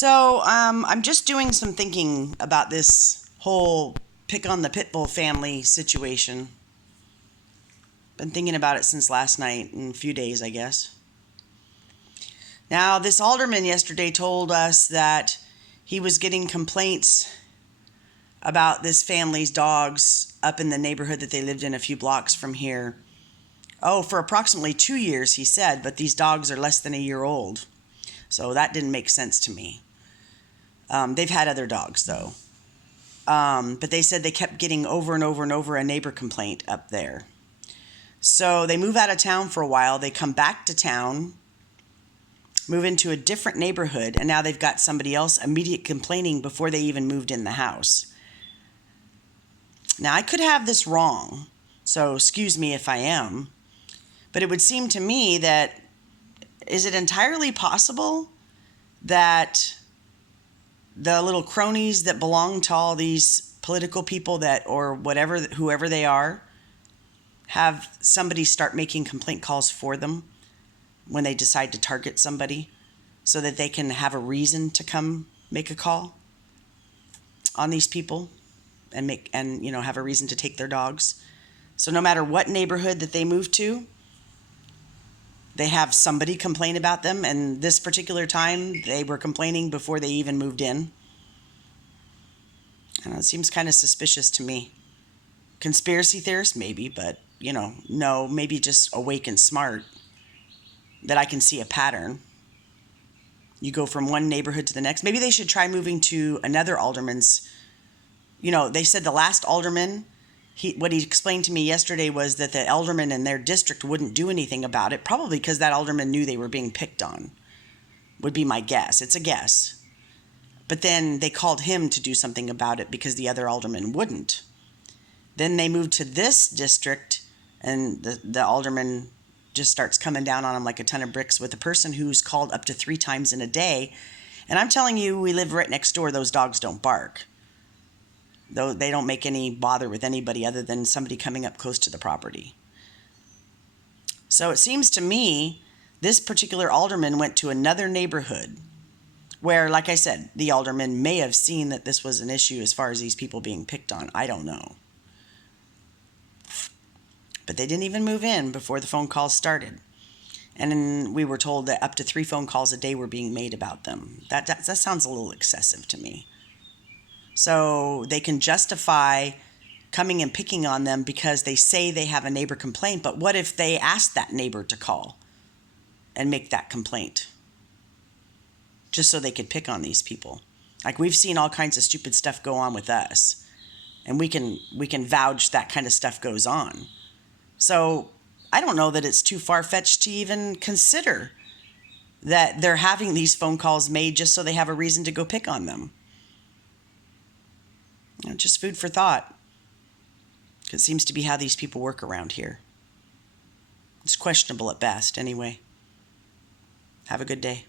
So I'm just doing some thinking about this whole pick on the pit bull family situation. Been thinking about it since last night and a few days, I guess. Now, this alderman yesterday told us that he was getting complaints about this family's dogs up in the neighborhood that they lived in a few blocks from here. Oh, for approximately 2 years, he said, but these dogs are less than a year old. So that didn't make sense to me. They've had other dogs, though. But they said they kept getting over and over and over a neighbor complaint up there. So they move out of town for a while. They come back to town, move into a different neighborhood, and now they've got somebody else immediate complaining before they even moved in the house. Now, I could have this wrong, so excuse me if I am, but it would seem to me that, is it entirely possible that the little cronies that belong to all these political people that, or whatever, whoever they are, have somebody start making complaint calls for them when they decide to target somebody so that they can have a reason to come make a call on these people and have a reason to take their dogs. So no matter what neighborhood that they move to, they have somebody complain about them, and this particular time they were complaining before they even moved in. I don't know, it seems kind of suspicious to me. Conspiracy theorist, maybe, but no, maybe just awake and smart, that I can see a pattern. You go from one neighborhood to the next. Maybe they should try moving to another alderman's. They said the last alderman, what he explained to me yesterday was that the alderman in their district wouldn't do anything about it, probably because that alderman knew they were being picked on, would be my guess. It's a guess. But then they called him to do something about it because the other alderman wouldn't. Then they moved to this district, and the alderman just starts coming down on him like a ton of bricks with a person who's called up to 3 times in a day. And I'm telling you, we live right next door. Those dogs don't bark. Though they don't make any bother with anybody other than somebody coming up close to the property. So it seems to me this particular alderman went to another neighborhood where, like I said, the alderman may have seen that this was an issue as far as these people being picked on. I don't know. But they didn't even move in before the phone calls started. And then we were told that up to 3 phone calls a day were being made about them. That sounds a little excessive to me. So they can justify coming and picking on them because they say they have a neighbor complaint. But what if they asked that neighbor to call and make that complaint? Just so they could pick on these people. Like, we've seen all kinds of stupid stuff go on with us. And we can vouch that kind of stuff goes on. So I don't know that it's too far-fetched to even consider that they're having these phone calls made just so they have a reason to go pick on them. Just food for thought. It seems to be how these people work around here. It's questionable at best, anyway. Have a good day.